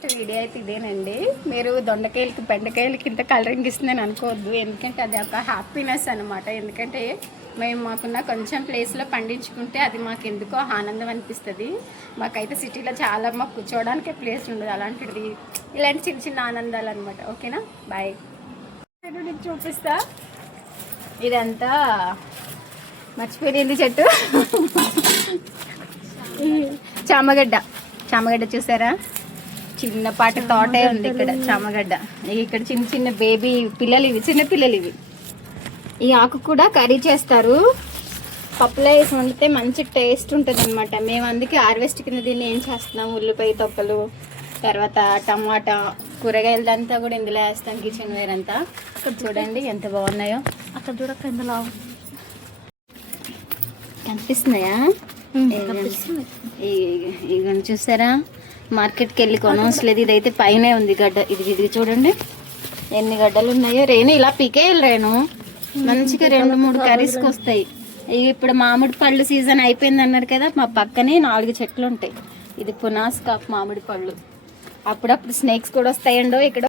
Video అయితే ఇదేనండి. మీరు దొండకాయలకి బెండకాయలకి ఇంత కలరింగ్ ఇస్తుందని అనుకోవద్దు, ఎందుకంటే అది ఒక హ్యాపీనెస్ అనమాట. ఎందుకంటే మేము మాకున్న కొంచెం ప్లేస్లో పండించుకుంటే అది మాకు ఎందుకో ఆనందం అనిపిస్తుంది. మాకైతే సిటీలో చాలా మాకు కూర్చోవడానికి ప్లేస్ ఉండదు, అలాంటిది ఇలాంటి చిన్న చిన్న ఆనందాలు అనమాట. ఓకేనా, బాయ్. నేను చూపిస్తా. ఇదంతా మర్చిపోయింది చెట్టు చామగడ్డ. చామగడ్డ చూసారా, చిన్నపాటి తోటే ఉంది ఇక్కడ చామగడ్డ. ఇక్కడ చిన్న చిన్న బేబీ పిల్లలు ఇవి, చిన్న పిల్లలు ఇవి. ఈ ఆకు కూడా కర్రీ చేస్తారు, పప్పులో వేసి వండితే మంచి టేస్ట్ ఉంటుంది అనమాట. మేము అందుకే హార్వెస్ట్ కింద దీన్ని ఏం చేస్తున్నాం, ఉల్లిపాయ తొక్కలు, తర్వాత టమాటా, కూరగాయలదంతా కూడా ఇందులో వేస్తాం, కిచెన్ వేర్ అంతా. ఇక్కడ చూడండి ఎంత బాగున్నాయో. అక్కడ చూడక ఇందులో కనిపిస్తున్నాయా? ఇవి చూసారా, మార్కెట్కి వెళ్ళి కొనవసలేదు. ఇదైతే పైనే ఉంది గడ్డ. ఇది చూడండి ఎన్ని గడ్డలు ఉన్నాయో. రేణు ఇలా పికేయాలి, రేణు మంచిగా 2-3 కర్రీస్కి వస్తాయి. ఇప్పుడు మామిడి పళ్ళు సీజన్ అయిపోయింది అన్నారు కదా, మా పక్కనే 4 చెట్లు ఉంటాయి. ఇది పునాస్ కాపు మామిడి పళ్ళు. అప్పుడప్పుడు స్నేక్స్ కూడా వస్తాయండో ఇక్కడ.